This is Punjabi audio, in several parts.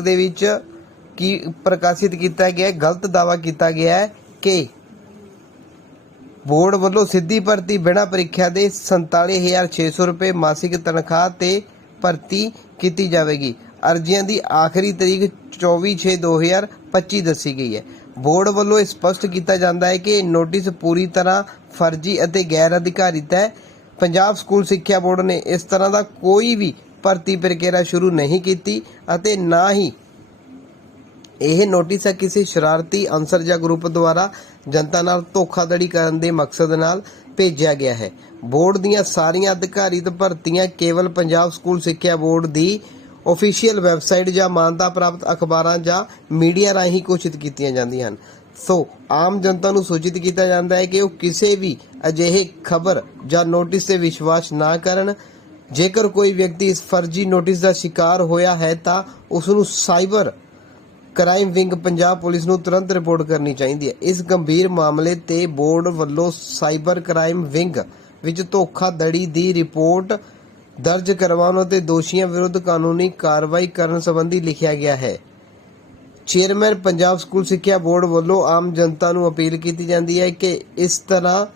ਦੇ ਵਿੱਚ ਕੀ ਪ੍ਰਕਾਸ਼ਿਤ ਕੀਤਾ ਗਿਆ ਹੈ? ਗਲਤ ਦਾਵਾ ਕੀਤਾ ਗਿਆ ਹੈ ਕਿ ਬੋਰਡ ਵੱਲੋਂ ਸਿੱਧੀ ਭਰਤੀ ਬਿਨਾਂ ਪ੍ਰੀਖਿਆ ਦੇ 47600 ਰੁਪਏ ਮਾਸਿਕ ਤਨਖਾਹ ਤੇ ਭਰਤੀ ਕੀਤੀ ਜਾਵੇਗੀ। ਅਰਜ਼ੀਆਂ ਦੀ ਆਖਰੀ ਤਰੀਕ 24/6/2025 ਦੱਸੀ ਗਈ ਹੈ। ਬੋਰਡ ਵੱਲੋਂ ਇਹ ਸਪਸ਼ਟ ਕੀਤਾ ਜਾਂਦਾ ਹੈ ਕਿ ਨੋਟਿਸ ਪੂਰੀ ਤਰ੍ਹਾਂ ਫਰਜ਼ੀ ਅਤੇ ਗੈਰ ਅਧਿਕਾਰਿਤ ਹੈ ਪੰਜਾਬ ਸਕੂਲ ਸਿੱਖਿਆ ਬੋਰਡ ਨੇ ਇਸ ਤਰ੍ਹਾਂ ਦਾ ਕੋਈ ਵੀ ਭਰਤੀ ਪ੍ਰਕਿਰਿਆ ਸ਼ੁਰੂ ਨਹੀਂ ਕੀਤੀ ਅਤੇ ਨਾ ਹੀ ਇਹ ਨੋਟਿਸ ਕਿਸੇ ਸ਼ਰਾਰਤੀ ਅਨਸਰ ਜਾਂ ਗਰੁੱਪ ਦੁਆਰਾ ਜਨਤਾ ਨਾਲ ਧੋਖਾਧੜੀ ਕਰਨ ਦੇ ਮਕਸਦ ਨਾਲ ਭੇਜਿਆ ਗਿਆ ਹੈ। ਬੋਰਡ ਦੀਆਂ ਸਾਰੀਆਂ ਅਧਿਕਾਰਿਤ ਭਰਤੀਆਂ ਕੇਵਲ ਪੰਜਾਬ ਸਕੂਲ ਸਿੱਖਿਆ ਬੋਰਡ ਦੀ ਅਫੀਸ਼ੀਅਲ ਵੈਬਸਾਈਟ ਜਾਂ ਮਾਨਤਾ ਪ੍ਰਾਪਤ ਅਖਬਾਰਾਂ ਜਾਂ ਮੀਡੀਆ ਰਾਹੀਂ ਘੋਸ਼ਿਤ ਕੀਤੀਆਂ ਜਾਂਦੀਆਂ ਹਨ। ਸੋ, ਆਮ ਜਨਤਾ ਨੂੰ ਸੂਚਿਤ ਕੀਤਾ ਜਾਂਦਾ ਹੈ ਕਿ ਉਹ ਕਿਸੇ ਵੀ ਅਜਿਹੇ ਖਬਰ ਜਾਂ ਨੋਟਿਸ ਤੇ ਵਿਸ਼ਵਾਸ ਨਾ ਕਰਨ ਜੇਕਰ ਕੋਈ ਵਿਅਕਤੀ ਇਸ ਫਰਜ਼ੀ ਨੋਟਿਸ ਦਾ ਸ਼ਿਕਾਰ ਹੋਇਆ ਹੈ ਤਾਂ ਉਸ ਨੂੰ cyber crime wing Punjab police ਨੂੰ ਤੁਰੰਤ ਰਿਪੋਰਟ ਕਰਨੀ ਚਾਹੀਦੀ ਹੈ। ਇਸ ਗੰਭੀਰ ਮਾਮਲੇ ਤੇ ਬੋਰਡ ਵੱਲੋਂ ਸਾਈਬਰ ਕ੍ਰਾਈਮ ਵਿੰਗ ਵਿੱਚ ਧੋਖਾਧੜੀ ਦੀ ਰਿਪੋਰਟ ਦਰਜ ਕਰਵਾਉਣ ਅਤੇ ਦੋਸ਼ੀਆਂ ਵਿਰੁੱਧ ਕਾਨੂੰਨੀ ਕਾਰਵਾਈ ਕਰਨ ਸੰਬੰਧੀ ਲਿਖਿਆ ਗਿਆ ਹੈ। ਚੇਅਰਮੈਨ ਪੰਜਾਬ ਸਕੂਲ ਸਿੱਖਿਆ ਬੋਰਡ ਵੱਲੋਂ ਆਮ ਜਨਤਾ ਨੂੰ ਅਪੀਲ ਕੀਤੀ ਜਾਂਦੀ ਹੈ ਕਿ ਇਸ ਤਰ੍ਹਾਂ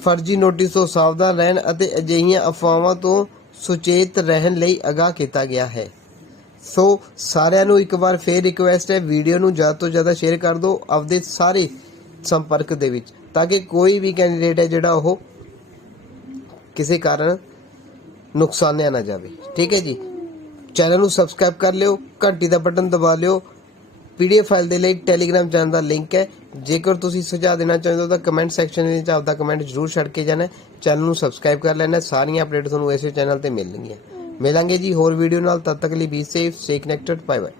ਫਰਜ਼ੀ ਨੋਟਿਸ ਤੋਂ ਸਾਵਧਾਨ ਰਹਿਣ ਅਤੇ ਅਜਿਹੀਆਂ ਅਫਵਾਹਾਂ ਤੋਂ ਸੁਚੇਤ ਰਹਿਣ ਲਈ ਅਗਾਹ ਕੀਤਾ ਗਿਆ ਹੈ। ਸੋ ਸਾਰਿਆਂ ਨੂੰ ਇੱਕ ਵਾਰ ਫੇਰ ਰਿਕੁਐਸਟ ਹੈ ਵੀਡੀਓ ਨੂੰ ਜ਼ਿਆਦਾ ਤੋਂ ਜ਼ਿਆਦਾ ਸ਼ੇਅਰ ਕਰ ਦਿਓ ਆਪਦੇ ਸਾਰੇ ਸੰਪਰਕ ਦੇ ਵਿੱਚ, ਤਾਂ ਕਿ ਕੋਈ ਵੀ ਕੈਂਡੀਡੇਟ ਹੈ ਜਿਹੜਾ ਉਹ ਕਿਸੇ ਕਾਰਨ ਨੁਕਸਾਨਿਆ ਨਾ ਜਾਵੇ। ਠੀਕ ਹੈ ਜੀ? ਚੈਨਲ ਨੂੰ ਸਬਸਕ੍ਰਾਈਬ ਕਰ ਲਿਓ, ਘੰਟੀ ਦਾ ਬਟਨ ਦਬਾ ਲਿਓ ਪੀਡੀਐਫ ਫਾਈਲ ਦੇ ਲਈ ਟੈਲੀਗ੍ਰਾਮ ਚੈਨਲ ਦਾ ਲਿੰਕ ਹੈ। ਜੇਕਰ ਤੁਸੀਂ ਸੁਝਾਅ ਦੇਣਾ ਚਾਹੁੰਦੇ ਹੋ ਤਾਂ ਕਮੈਂਟ ਸੈਕਸ਼ਨ ਵਿੱਚ ਆਪਦਾ ਕਮੈਂਟ ਜ਼ਰੂਰ ਛੱਡ ਕੇ ਜਾਣਾ ਚੈਨਲ ਨੂੰ ਸਬਸਕ੍ਰਾਈਬ ਕਰ ਲੈਣਾ ਸਾਰੀਆਂ ਅਪਡੇਟ ਤੁਹਾਨੂੰ ਇਸੇ ਚੈਨਲ ਤੇ ਮਿਲਣਗੀਆਂ। ਮਿਲਾਂਗੇ ਜੀ ਹੋਰ ਵੀਡੀਓ ਨਾਲ। ਤਦ ਤੱਕ ਲਈ be safe stay connected bye bye